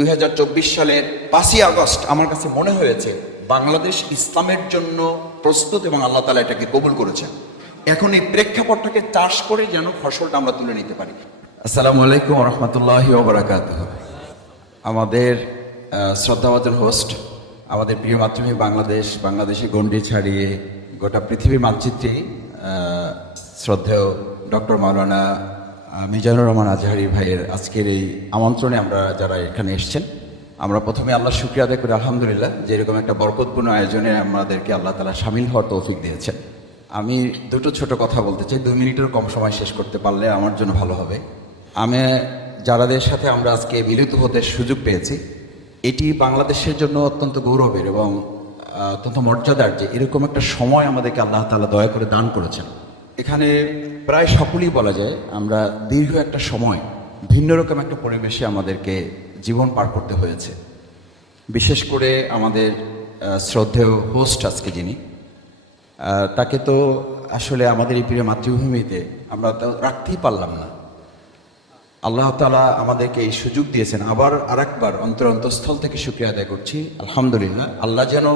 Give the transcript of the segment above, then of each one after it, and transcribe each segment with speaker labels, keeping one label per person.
Speaker 1: দুই সালের পাঁচই আগস্ট আমার কাছে মনে হয়েছে বাংলাদেশ ইসলামের জন্য প্রস্তুত এবং আল্লাহ তালা এটাকে কবুল করেছেন। এখন এই প্রেক্ষাপটটাকে চাষ করে যেন ফসলটা আমরা তুলে নিতে পারি। আসসালামু আলাইকুম রহমতুল্লাহ ওবরাকাত আমাদের শ্রদ্ধাভাজন হোস্ট আমাদের প্রিয় মাতৃভূমি বাংলাদেশ, বাংলাদেশে গণ্ডি ছাড়িয়ে গোটা পৃথিবীর মানচিত্রেই শ্রদ্ধেয় ডক্টর মাওলানা মিজানুর রহমান আজহারি ভাইয়ের আজকের এই আমন্ত্রণে আমরা যারা এখানে এসেছেন, আমরা প্রথমে আল্লাহ শুক্রিয়া আদায় করি, আলহামদুলিল্লাহ যে এরকম একটা বরকতপূর্ণ আয়োজনে আমাদেরকে আল্লাহ তালা সামিল হওয়ার তৌফিক দিয়েছেন। আমি দুটো ছোট কথা বলতে চাই, দুই মিনিটের কম সময় শেষ করতে পারলে আমার জন্য ভালো হবে। আমি, যারাদের সাথে আমরা আজকে মিলিত হতে সুযোগ পেয়েছি, এটি বাংলাদেশের জন্য অত্যন্ত গৌরবের এবং অত্যন্ত মর্যাদার যে এরকম একটা সময় আমাদেরকে আল্লাহ তালা দয়া করে দান করেছেন। এখানে প্রায় সকলেই বলা যায় আমরা দীর্ঘ একটা সময় ভিন্ন রকম একটা পরিবেশে আমাদেরকে জীবন পার করতে হয়েছে। বিশেষ করে আমাদের শ্রদ্ধেয় হোস্ট আজকে যিনি তাকে তো আসলে আমাদের এই প্রিয় মাতৃভূমিতে আমরা তো রাখতেই পারলাম না। আল্লাহ তালা আমাদেরকে এই সুযোগ দিয়েছেন। আবার আরেকবার অন্তর অন্তঃস্থল থেকে শুক্রিয়া আদায় করছি। আলহামদুলিল্লাহ, আল্লাহ যেন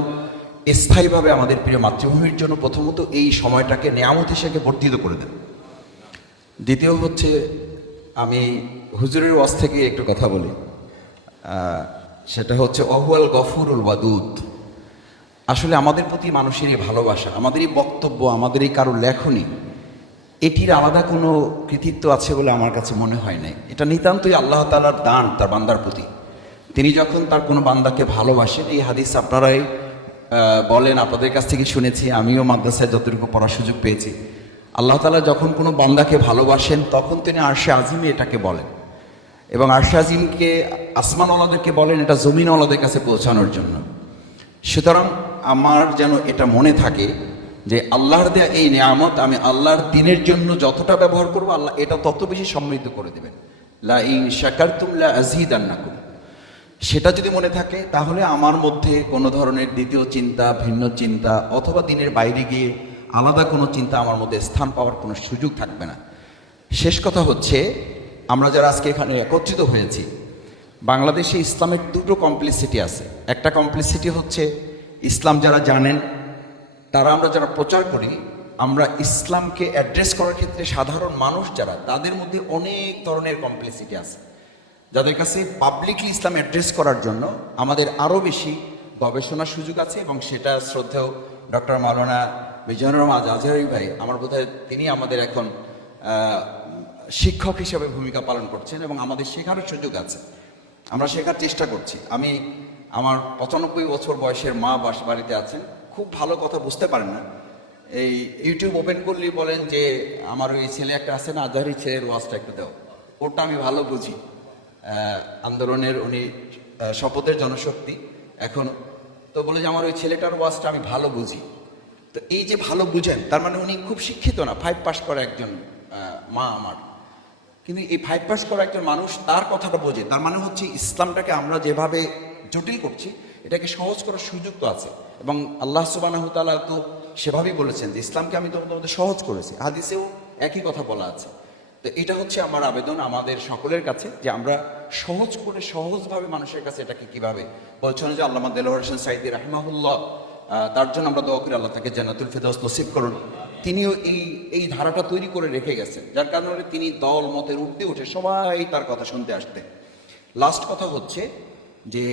Speaker 1: স্থায়ীভাবে আমাদের প্রিয় মাতৃভূমির জন্য প্রথমত এই সময়টাকে নেয়ামত হিসেবে বর্ধিত করে দেন। দ্বিতীয় হচ্ছে আমি হুজুরের ওয়াজ থেকে একটু কথা বলি। সেটা হচ্ছে অহুয়াল গফুরুল ওয়াদুদ। আসলে আমাদের প্রতি মানুষের এই ভালোবাসা আমাদের এই বক্তব্য আমাদের এই কারও লেখনী, এটির আলাদা কোনো কৃতিত্ব আছে বলে আমার কাছে মনে হয় নাই। এটা নিতান্তই আল্লাহ তালার দান তার বান্দার প্রতি। তিনি যখন তার কোনো বান্দাকে ভালোবাসেন, এই হাদিস আপনারাই বলেন, আপনাদের কাছ থেকে শুনেছি, আমিও মাদ্রাসায় যতটুকু পড়ার সুযোগ পেয়েছি। আল্লাহ তালা যখন কোনো বান্দাকে ভালোবাসেন, তখন তিনি আরশে আজিমে এটাকে বলেন। এবং আরশে আজিমকে আসমান ওলাদেরকে বলেন, এটা জমিন ওলাদের কাছে পৌঁছানোর জন্য। সুতরাং আমার যেন এটা মনে থাকে যে আল্লাহর দেয়া এই নিয়ামত, আমি আল্লাহর দিনের জন্য যতটা ব্যবহার করব, আল্লাহ এটা তত বেশি সমৃদ্ধ করে দেবেন। লা ইন শাকারতুম লা আযীদান্নাকুম। সেটা যদি মনে থাকে, তাহলে আমার মধ্যে কোনো ধরনের দ্বিতীয় চিন্তা, ভিন্ন চিন্তা, অথবা দিনের বাইরে গিয়ে আলাদা কোনো চিন্তা আমার মধ্যে স্থান পাওয়ার কোনো সুযোগ থাকবে না। শেষ কথা হচ্ছে, আমরা যারা আজকে এখানে একত্রিত হয়েছি, বাংলাদেশে ইসলামের দুটো কমপ্লিসিটি আছে। একটা কমপ্লিসিটি হচ্ছে, ইসলাম যারা জানেন, তারা আমরা যারা প্রচার করি, আমরা ইসলামকে অ্যাড্রেস করার ক্ষেত্রে সাধারণ মানুষ যারা, তাদের মধ্যে অনেক ধরনের কমপ্লিসিটি আছে। যাদের কাছে পাবলিকলি ইসলাম অ্যাড্রেস করার জন্য আমাদের আরও বেশি গবেষণার সুযোগ আছে এবং সেটা শ্রদ্ধেয় ডক্টর মাওলানা বিজয়নুর রহমান আজহারি ভাই, আমার বোধ তিনি আমাদের এখন শিক্ষক হিসেবে ভূমিকা পালন করছেন এবং আমাদের শেখারও সুযোগ আছে। আমরা শেখার চেষ্টা করছি। আমি আমার পঁচানব্বই বছর বয়সের মা বাস, বাড়িতে আছেন। খুব ভালো কথা বুঝতে পারেন না। এই ইউটিউব ওপেন করলেই বলেন যে, আমার ওই ছেলে একটা আছে না, আজহারি ছেলের ওয়াজটা একটু দাও। ওটা আমি ভালো বুঝি। আন্দোলনের উনি শপথের জনশক্তি। এখন তো বলে যে, আমার ওই ছেলেটার ওয়াজটা আমি ভালো বুঝি। তো এই যে ভালো বুঝেন, তার মানে উনি খুব শিক্ষিত না ফাইভ পাস করা একজন মা আমার। কিন্তু এই ফাইভ পাস করা একজন মানুষ তার কথাটা বোঝে, তার মানে হচ্ছে ইসলামটাকে আমরা যেভাবে জটিল করছি, এটাকে সহজ করার সুযোগ তো আছে। এবং আল্লাহ সুবাহ তাআলা তো সেভাবেই বলেছেন যে ইসলামকে আমি তোমাদের সহজ করেছি। হাদিসেও একই কথা বলা আছে। তো এটা হচ্ছে আমার আবেদন আমাদের সকলের কাছে যে আমরা সহজ করে সহজভাবে মানুষের কাছে এটাকে কীভাবে বলছেন যে আল্লাহ হোসেন সাইদি রাহমাহুল্লাহ তার জন্য আমরা দোয়া করি আল্লাহ তাকে জান্নাতুল ফেরদৌস নসিব করুন। তিনিও এই এই ধারাটা তৈরি করে রেখে গেছেন। যার কারণে তিনি দল, মতের উঠতে উঠে সবাই তার কথা শুনতে আসতেন লাস্ট কথা হচ্ছে যে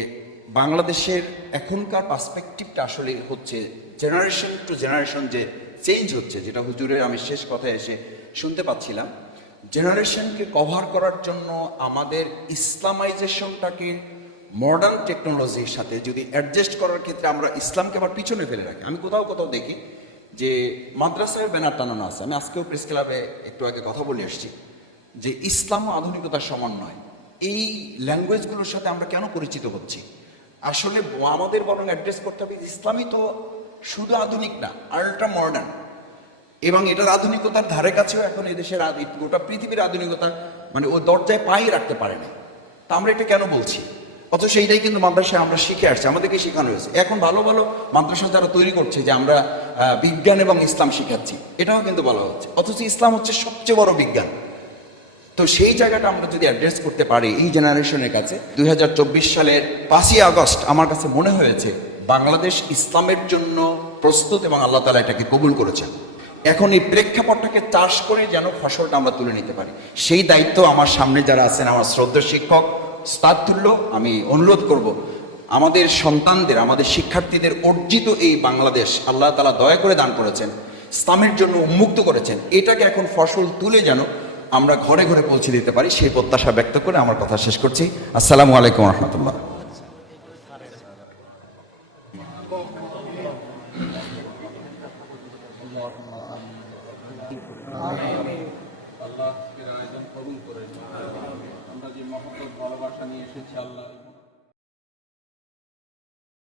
Speaker 1: বাংলাদেশের এখনকার পার্সপেক্টিভটা আসলে হচ্ছে জেনারেশন টু জেনারেশন যে চেঞ্জ হচ্ছে, যেটা হুজুরের আমি শেষ কথায় এসে শুনতে পাচ্ছিলাম। জেনারেশনকে কভার করার জন্য আমাদের ইসলামাইজেশনটাকে মডার্ন টেকনোলজির সাথে যদি অ্যাডজাস্ট করার ক্ষেত্রে আমরা ইসলামকে আবার পিছনে ফেলে রাখি। আমি কোথাও কোথাও দেখি যে মাদ্রাসায় ব্যানার টানানো আছে। আমি আজকেও প্রেস ক্লাবে একটু আগে কথা বলে এসেছি যে ইসলাম ও আধুনিকতার সমন্বয় এই ল্যাঙ্গুয়েজগুলোর সাথে আমরা কেন পরিচিত হচ্ছি? আসলে আমাদের বরং অ্যাড্রেস করতে হবে, ইসলামই তো শুধু আধুনিক না আল্ট্রা মডার্ন এবং এটার আধুনিকতার ধারে কাছেও এখন এদেশের গোটা পৃথিবীর আধুনিকতা মানে ও দরজায় পাই রাখতে পারে না তা আমরা এটা কেন বলছি? অথচ সেইটাই কিন্তু মাদ্রাসায় আমরা শিখে আসছি, আমাদেরকে শেখানো হয়েছে। এখন ভালো ভালো মাদ্রাসা যারা তৈরি করছে, যে আমরা বিজ্ঞান এবং ইসলাম শিখাচ্ছি, এটাও কিন্তু বলা হচ্ছে। অথচ ইসলাম হচ্ছে সবচেয়ে বড় বিজ্ঞান। তো সেই জায়গাটা আমরা যদি অ্যাড্রেস করতে পারি এই জেনারেশনের কাছে, দুই হাজার চব্বিশ সালের পাঁচই আগস্ট আমার কাছে মনে হয়েছে, বাংলাদেশ ইসলামের জন্য প্রস্তুত এবং আল্লাহ তালা এটাকে কবুল করেছেন। এখন এই প্রেক্ষাপটটাকে চাষ করে যেন ফসলটা আমরা তুলে নিতে পারি। সেই দায়িত্ব আমার সামনে যারা আছেন, আমার শ্রদ্ধা শিক্ষক স্তাদ তুল্য, আমি অনুরোধ করব, আমাদের সন্তানদের, আমাদের শিক্ষার্থীদের অর্জিত এই বাংলাদেশ আল্লাহ তালা দয়া করে দান করেছেন, ইসলামের জন্য উন্মুক্ত করেছেন, এটাকে এখন ফসল তুলে যেন আমরা ঘরে ঘরে পৌঁছে দিতে পারি, সেই প্রত্যাশা ব্যক্ত করে আমার কথা শেষ করছি। আসসালামু আলাইকুম রহমতুল্লাহ
Speaker 2: আল্লাহ এর আয়োজন কবুল করে। আমরা যে মহব্বত ভালোবাসা নিয়ে এসেছি আল্লাহ